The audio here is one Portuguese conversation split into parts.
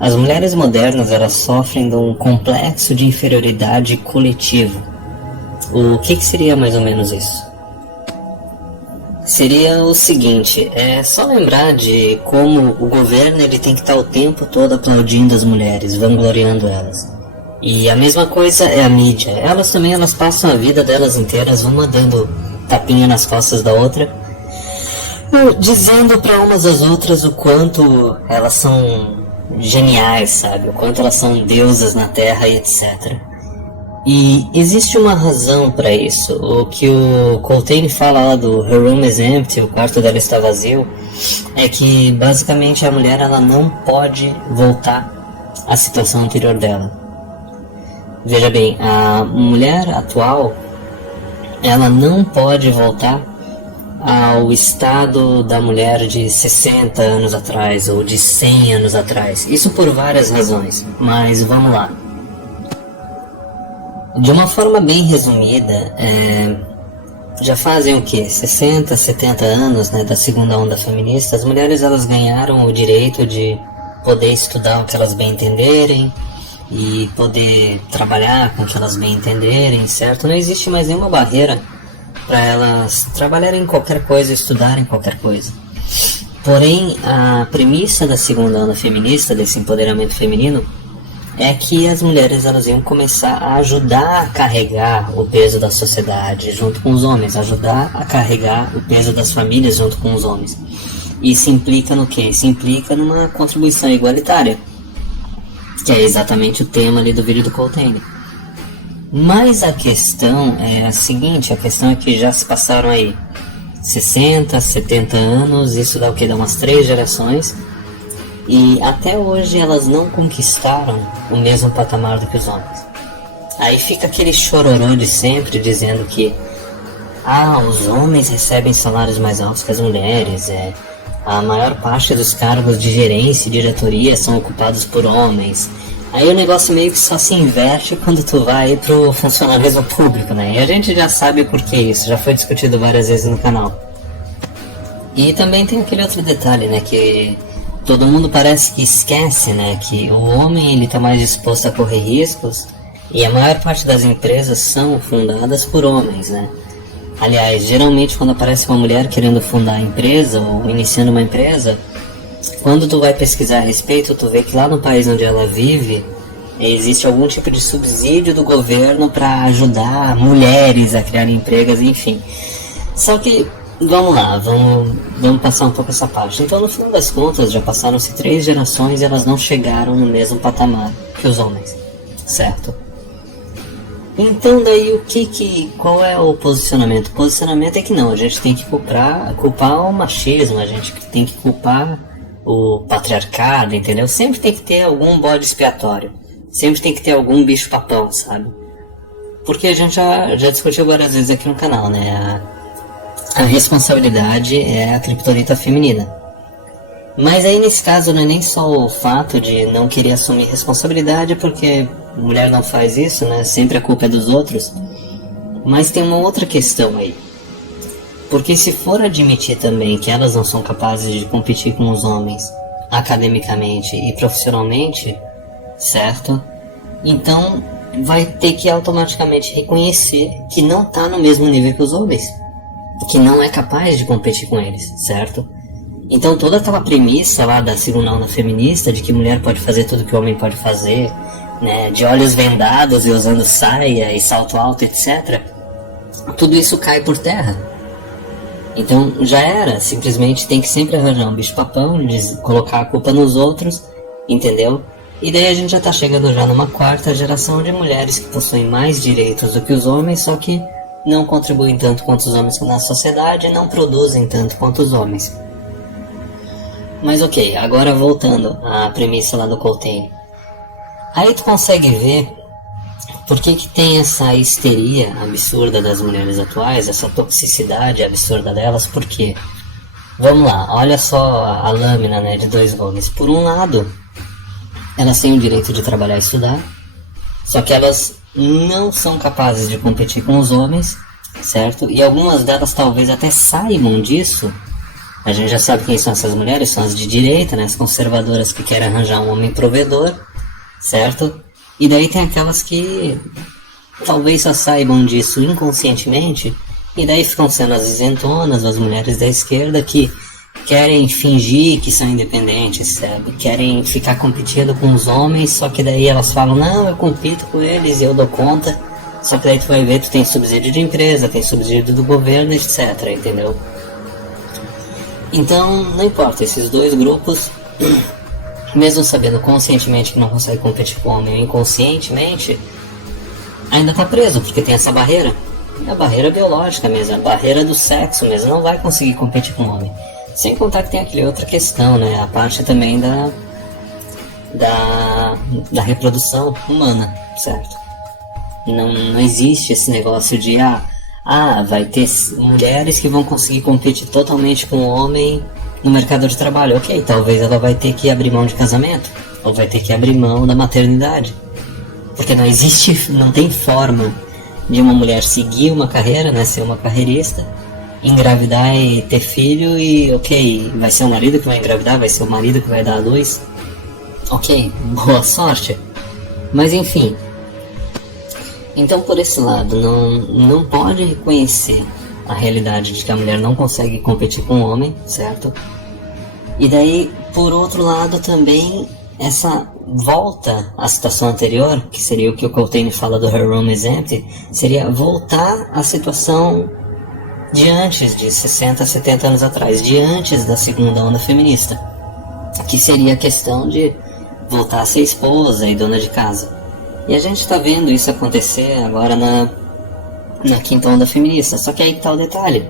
as mulheres modernas elas sofrem de um complexo de inferioridade coletivo. O que seria mais ou menos isso? Seria o seguinte, é só lembrar de como o governo ele tem que estar o tempo todo aplaudindo as mulheres, vangloriando elas. E a mesma coisa é a mídia. Elas também passam a vida delas inteiras uma dando tapinha nas costas da outra, dizendo para umas às outras o quanto elas são geniais, sabe? O quanto elas são deusas na Terra e etc. E existe uma razão para isso. O que o Coltrane fala lá do Her Room is Empty, o quarto dela está vazio, é que basicamente a mulher ela não pode voltar à situação anterior dela. Veja bem, a mulher atual ela não pode voltar ao estado da mulher de 60 anos atrás ou de 100 anos atrás. Isso por várias razões, mas vamos lá. De uma forma bem resumida, já fazem o que? 60, 70 anos, né, da segunda onda feminista, as mulheres elas ganharam o direito de poder estudar o que elas bem entenderem e poder trabalhar com o que elas bem entenderem, certo? Não existe mais nenhuma barreira para elas trabalharem em qualquer coisa, estudarem qualquer coisa. Porém, a premissa da segunda onda feminista, desse empoderamento feminino, é que as mulheres elas iam começar a ajudar a carregar o peso da sociedade junto com os homens, ajudar a carregar o peso das famílias junto com os homens. E se implica no quê? Se implica numa contribuição igualitária, que é exatamente o tema ali do vídeo do Coltrane. Mas a questão é a seguinte, a questão é que já se passaram aí 60, 70 anos, isso dá o que? Dá umas 3 gerações, e até hoje elas não conquistaram o mesmo patamar do que os homens. Aí fica aquele chororô de sempre dizendo que os homens recebem salários mais altos que as mulheres, a maior parte dos cargos de gerência e diretoria são ocupados por homens. Aí o negócio meio que só se inverte quando tu vai pro funcionalismo público, né? E a gente já sabe por que isso, já foi discutido várias vezes no canal. E também tem aquele outro detalhe, né, que todo mundo parece que esquece, né, que o homem ele tá mais disposto a correr riscos e a maior parte das empresas são fundadas por homens, né? Aliás, geralmente quando aparece uma mulher querendo fundar a empresa ou iniciando uma empresa, quando tu vai pesquisar a respeito, tu vê que lá no país onde ela vive, existe algum tipo de subsídio do governo para ajudar mulheres a criar empregos, enfim. Só que, vamos lá, vamos passar um pouco essa parte. Então, no final das contas, já passaram-se 3 gerações e elas não chegaram no mesmo patamar que os homens, certo? Então, daí, qual é o posicionamento? O posicionamento é que não, a gente tem que culpar o machismo, a gente tem que culpar o patriarcado, entendeu? Sempre tem que ter algum bode expiatório. Sempre tem que ter algum bicho papão, sabe? Porque a gente já discutiu várias vezes aqui no canal, né? A responsabilidade é a criptonita feminina. Mas aí nesse caso não é nem só o fato de não querer assumir responsabilidade, porque mulher não faz isso, né? Sempre a culpa é dos outros. Mas tem uma outra questão aí. Porque se for admitir também que elas não são capazes de competir com os homens academicamente e profissionalmente, certo? Então vai ter que automaticamente reconhecer que não está no mesmo nível que os homens, que não é capaz de competir com eles, certo? Então toda aquela premissa lá da segunda onda feminista de que mulher pode fazer tudo que o homem pode fazer, né, de olhos vendados e usando saia e salto alto, etc., tudo isso cai por terra. Então já era, simplesmente tem que sempre arranjar um bicho papão, colocar a culpa nos outros, entendeu? E daí a gente já tá chegando já numa 4ª geração de mulheres que possuem mais direitos do que os homens, só que não contribuem tanto quanto os homens na sociedade e não produzem tanto quanto os homens. Mas ok, agora voltando à premissa lá do Coltrane. Aí tu consegue ver por que tem essa histeria absurda das mulheres atuais, essa toxicidade absurda delas, por quê? Vamos lá, olha só a lâmina, né, de 2 gumes. Por um lado, elas têm o direito de trabalhar e estudar, só que elas não são capazes de competir com os homens, certo? E algumas delas talvez até saibam disso, A gente já sabe quem são essas mulheres, são as de direita, né? As conservadoras que querem arranjar um homem provedor, certo? E daí tem aquelas que talvez só saibam disso inconscientemente, e daí ficam sendo as isentonas, as mulheres da esquerda que querem fingir que são independentes, sabe? Querem ficar competindo com os homens, só que daí elas falam, não, eu compito com eles e eu dou conta. Só que daí tu vai ver, tu tem subsídio de empresa, tem subsídio do governo, etc, entendeu? Então, não importa, esses dois grupos, mesmo sabendo conscientemente que não consegue competir com o homem, inconscientemente, ainda tá preso, porque tem essa barreira. É a barreira biológica mesmo, a barreira do sexo mesmo, não vai conseguir competir com o homem. Sem contar que tem aquela outra questão, né, a parte também da reprodução humana, certo? Não existe esse negócio de, vai ter mulheres que vão conseguir competir totalmente com o homem no mercado de trabalho. Ok, talvez ela vai ter que abrir mão de casamento, ou vai ter que abrir mão da maternidade. Porque não tem forma de uma mulher seguir uma carreira, né, ser uma carreirista, engravidar e ter filho e, ok, vai ser o marido que vai engravidar, vai ser o marido que vai dar a luz. Ok, boa sorte. Mas enfim. Então, por esse lado, não pode reconhecer a realidade de que a mulher não consegue competir com o homem, certo? E daí, por outro lado, também essa volta à situação anterior, que seria o que o Coltrane fala do Her Room is Empty, seria voltar à situação de antes de 60, 70 anos atrás, de antes da segunda onda feminista, que seria a questão de voltar a ser esposa e dona de casa. E a gente está vendo isso acontecer agora na quinta onda feminista. Só que aí está o detalhe.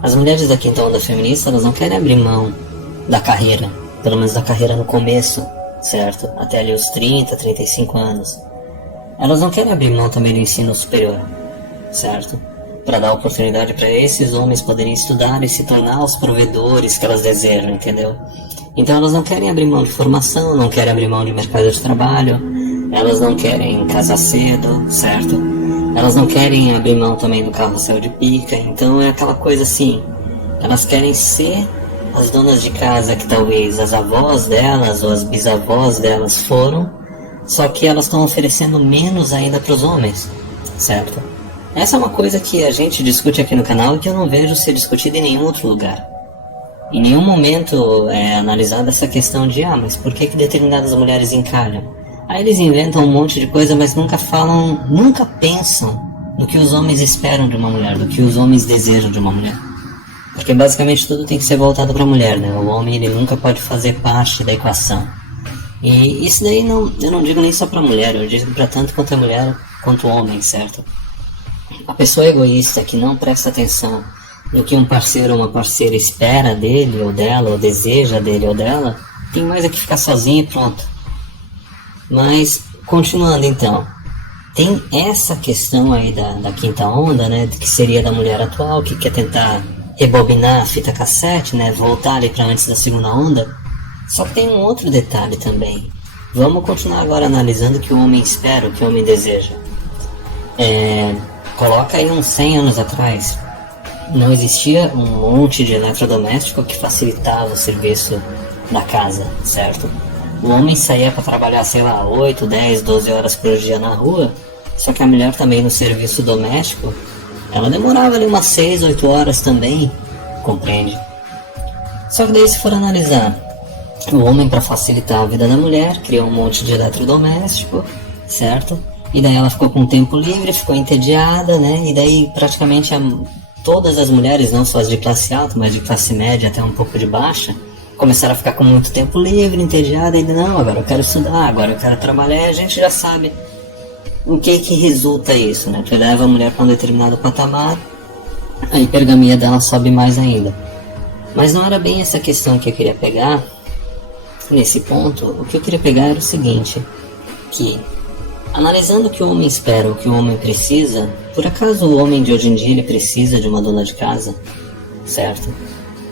As mulheres da quinta onda feminista, elas não querem abrir mão da carreira. Pelo menos da carreira no começo, certo? Até ali os 30, 35 anos. Elas não querem abrir mão também do ensino superior, certo? Para dar oportunidade para esses homens poderem estudar e se tornar os provedores que elas desejam, entendeu? Então elas não querem abrir mão de formação, não querem abrir mão de mercado de trabalho. Elas não querem casar cedo, certo? Elas não querem abrir mão também do carrossel de pica. Então é aquela coisa assim, elas querem ser as donas de casa que talvez as avós delas ou as bisavós delas foram, só que elas estão oferecendo menos ainda para os homens, certo? Essa é uma coisa que a gente discute aqui no canal e que eu não vejo ser discutida em nenhum outro lugar. Em nenhum momento é analisada essa questão de, mas por que determinadas mulheres encalham? Aí eles inventam um monte de coisa, mas nunca falam, nunca pensam no que os homens esperam de uma mulher, do que os homens desejam de uma mulher. Porque basicamente tudo tem que ser voltado para a mulher, né? O homem ele nunca pode fazer parte da equação. E isso daí eu não digo nem só para mulher, eu digo para tanto quanto a mulher quanto o homem, certo? A pessoa egoísta que não presta atenção no que um parceiro ou uma parceira espera dele ou dela, ou deseja dele ou dela, tem mais é que ficar sozinho e pronto. Mas, continuando então, tem essa questão aí da quinta onda, né, que seria da mulher atual, que quer tentar rebobinar a fita cassete, né, voltar ali para antes da segunda onda. Só que tem um outro detalhe também. Vamos continuar agora analisando o que o homem espera, o que o homem deseja. Coloca aí uns 100 anos atrás, não existia um monte de eletrodoméstico que facilitava o serviço da casa, certo? O homem saía para trabalhar, 8, 10, 12 horas por dia na rua, só que a mulher também no serviço doméstico, ela demorava ali umas 6, 8 horas também, compreende? Só que daí se for analisar, o homem para facilitar a vida da mulher, criou um monte de eletrodoméstico, certo? E daí ela ficou com tempo livre, ficou entediada, né? E daí praticamente todas as mulheres, não só as de classe alta, mas de classe média até um pouco de baixa, começaram a ficar com muito tempo livre, entediada, e não, agora eu quero estudar, agora eu quero trabalhar, e a gente já sabe o que resulta isso, né? Que leva a mulher para um determinado patamar, a hipergamia dela sobe mais ainda. Mas não era bem essa questão que eu queria pegar, nesse ponto. O que eu queria pegar era o seguinte, que analisando o que o homem espera, o que o homem precisa, por acaso o homem de hoje em dia ele precisa de uma dona de casa, certo?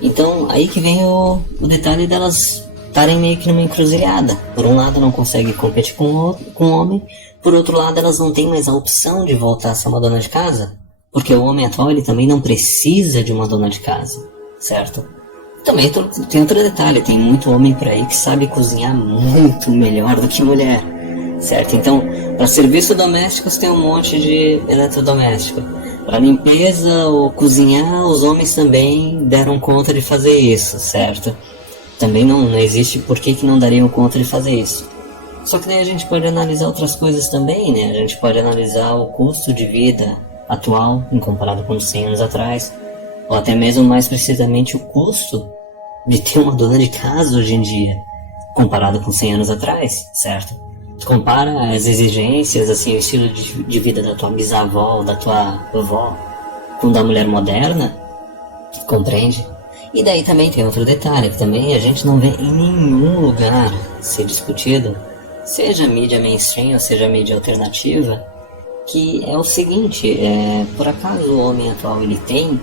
Então, aí que vem o detalhe delas estarem meio que numa encruzilhada. Por um lado, não conseguem competir com o homem. Por outro lado, elas não têm mais a opção de voltar a ser uma dona de casa. Porque o homem atual, ele também não precisa de uma dona de casa, certo? Também tem outro detalhe, tem muito homem por aí que sabe cozinhar muito melhor do que mulher, certo? Então, para serviços domésticos tem um monte de eletrodoméstico. Para limpeza ou cozinhar, os homens também deram conta de fazer isso, certo? Também não existe por que não dariam conta de fazer isso. Só que daí a gente pode analisar outras coisas também, né? A gente pode analisar o custo de vida atual, em comparado com 100 anos atrás, ou até mesmo mais precisamente o custo de ter uma dona de casa hoje em dia, comparado com 100 anos atrás, certo? Tu compara as exigências, assim, o estilo de vida da tua bisavó ou da tua avó com o da mulher moderna, compreende? E daí também tem outro detalhe, que também a gente não vê em nenhum lugar ser discutido, seja mídia mainstream ou seja mídia alternativa, que é o seguinte, por acaso o homem atual ele tem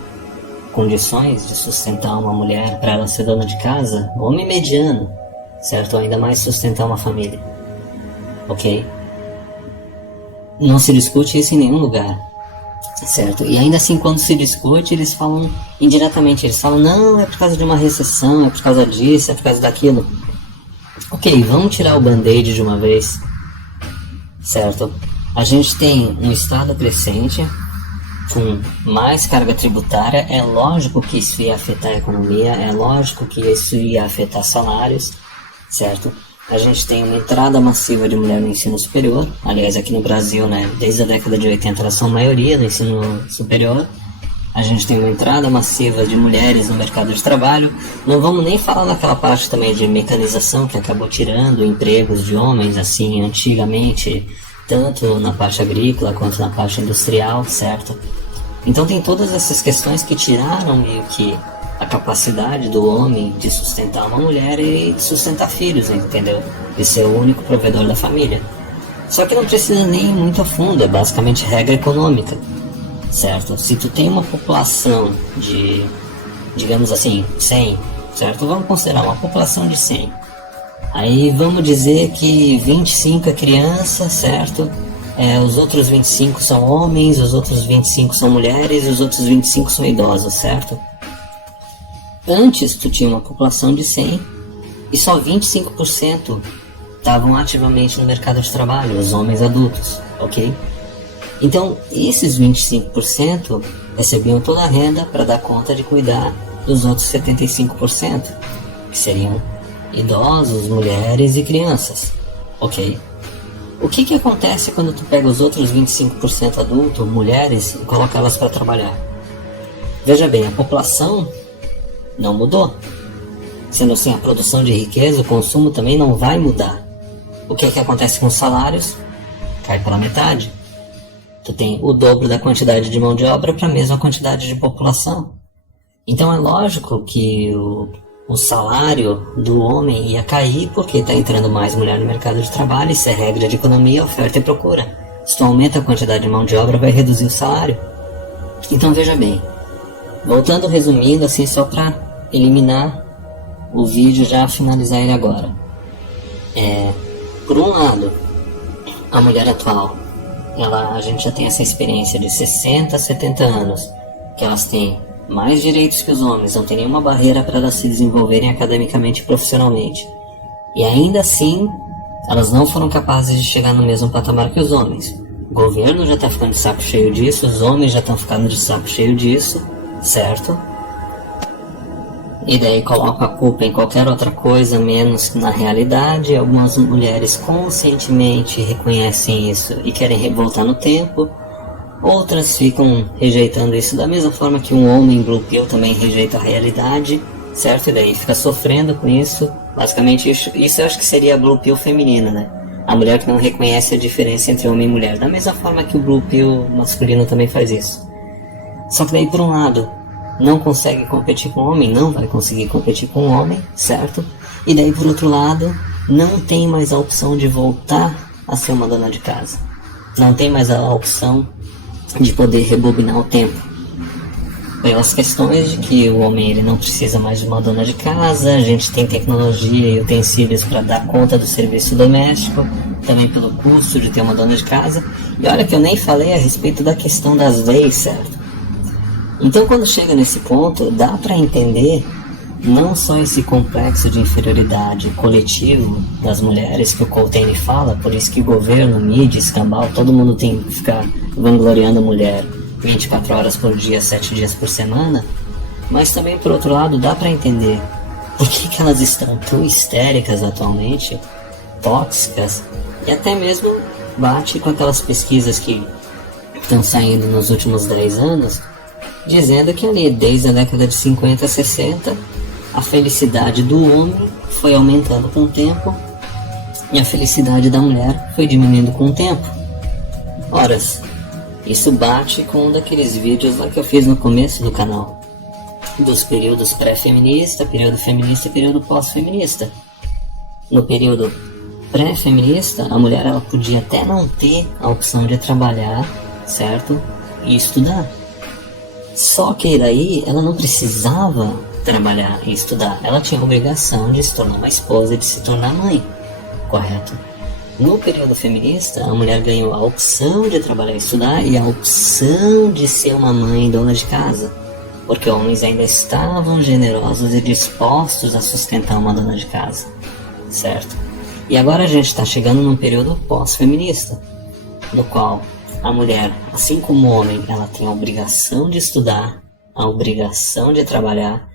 condições de sustentar uma mulher para ela ser dona de casa, homem mediano, certo? Ou ainda mais sustentar uma família, ok? Não se discute isso em nenhum lugar, certo? E ainda assim, quando se discute, eles falam indiretamente, eles falam, não, é por causa de uma recessão, é por causa disso, é por causa daquilo. Ok, vamos tirar o band-aid de uma vez, certo? A gente tem um estado crescente, com mais carga tributária, é lógico que isso ia afetar a economia, é lógico que isso ia afetar salários, certo? A gente tem uma entrada massiva de mulher no ensino superior, aliás aqui no Brasil, né, desde a década de 80 elas são maioria no ensino superior. A gente tem uma entrada massiva de mulheres no mercado de trabalho, não vamos nem falar naquela parte também de mecanização que acabou tirando empregos de homens, assim, antigamente, tanto na parte agrícola quanto na parte industrial, certo? Então tem todas essas questões que tiraram meio que a capacidade do homem de sustentar uma mulher e de sustentar filhos, entendeu? De ser o único provedor da família. Só que não precisa nem ir muito a fundo, é basicamente regra econômica, certo? Se tu tem uma população de, digamos assim, 100, certo? Vamos considerar uma população de 100. Aí vamos dizer que 25 é criança, certo? Os outros 25 são homens, os outros 25 são mulheres e os outros 25 são idosos, certo? Antes tu tinha uma população de 100 e só 25% estavam ativamente no mercado de trabalho, os homens adultos, ok? Então esses 25% recebiam toda a renda para dar conta de cuidar dos outros 75%, que seriam idosos, mulheres e crianças, ok? O que acontece quando tu pega os outros 25% adultos, mulheres, e coloca elas para trabalhar? Veja bem, a população não mudou. Sendo assim, a produção de riqueza, o consumo também não vai mudar. O que acontece com os salários? Cai pela metade. Tu tem o dobro da quantidade de mão de obra para a mesma quantidade de população. Então é lógico que o salário do homem ia cair porque está entrando mais mulher no mercado de trabalho. Isso é regra de economia, oferta e procura. Se tu aumenta a quantidade de mão de obra, vai reduzir o salário. Então veja bem, voltando, resumindo, assim, só para eliminar o vídeo, já finalizar ele agora. Por um lado, a mulher atual, a gente já tem essa experiência de 60 a 70 anos, que elas têm mais direitos que os homens, não tem nenhuma barreira para elas se desenvolverem academicamente e profissionalmente. E ainda assim, elas não foram capazes de chegar no mesmo patamar que os homens. O governo já está ficando de saco cheio disso, os homens já estão ficando de saco cheio disso, certo? E daí coloca a culpa em qualquer outra coisa menos na realidade. Algumas mulheres conscientemente reconhecem isso e querem voltar no tempo. Outras ficam rejeitando isso da mesma forma que um homem blue pill também rejeita a realidade, certo? E daí fica sofrendo com isso. Basicamente isso eu acho que seria a blue pill feminina, né? A mulher que não reconhece a diferença entre homem e mulher, da mesma forma que o blue pill masculino também faz isso. Só que daí por um lado não consegue competir com o homem, não vai conseguir competir com o homem, certo? E daí por outro lado não tem mais a opção de voltar a ser uma dona de casa. Não tem mais a opção de poder rebobinar o tempo, pelas questões de que o homem ele não precisa mais de uma dona de casa, a gente tem tecnologia e utensílios para dar conta do serviço doméstico, também pelo custo de ter uma dona de casa. E olha que eu nem falei a respeito da questão das leis, certo? Então quando chega nesse ponto, dá para entender não só esse complexo de inferioridade coletivo das mulheres que o Coltrane fala, por isso que governo, mídia, escambau, todo mundo tem que ficar vangloriando a mulher 24 horas por dia, 7 dias por semana, mas também, por outro lado, dá para entender por que elas estão tão histéricas atualmente, tóxicas, e até mesmo bate com aquelas pesquisas que estão saindo nos últimos 10 anos, dizendo que ali, desde a década de 50 a 60, a felicidade do homem foi aumentando com o tempo e a felicidade da mulher foi diminuindo com o tempo. Ora, isso bate com um daqueles vídeos lá que eu fiz no começo do canal, dos períodos pré-feminista, período feminista e período pós-feminista. No período pré-feminista, a mulher ela podia até não ter a opção de trabalhar, certo? E estudar. Só que daí ela não precisava trabalhar e estudar. Ela tinha a obrigação de se tornar uma esposa e de se tornar mãe. Correto? No período feminista, a mulher ganhou a opção de trabalhar e estudar e a opção de ser uma mãe dona de casa. Porque homens ainda estavam generosos e dispostos a sustentar uma dona de casa. Certo? E agora a gente está chegando num período pós-feminista, no qual a mulher, assim como o homem, ela tem a obrigação de estudar, a obrigação de trabalhar,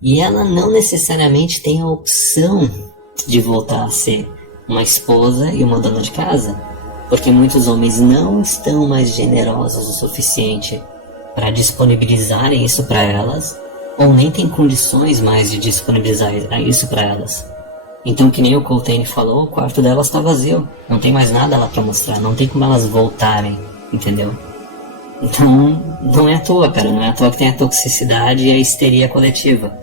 e ela não necessariamente tem a opção de voltar a ser uma esposa e uma dona de casa, porque muitos homens não estão mais generosos o suficiente para disponibilizarem isso para elas, ou nem têm condições mais de disponibilizar isso para elas. Então, que nem o Coltrane falou, o quarto delas está vazio. Não tem mais nada lá para mostrar. Não tem como elas voltarem, entendeu? Então, não é à toa, cara. Não é à toa que tem a toxicidade e a histeria coletiva.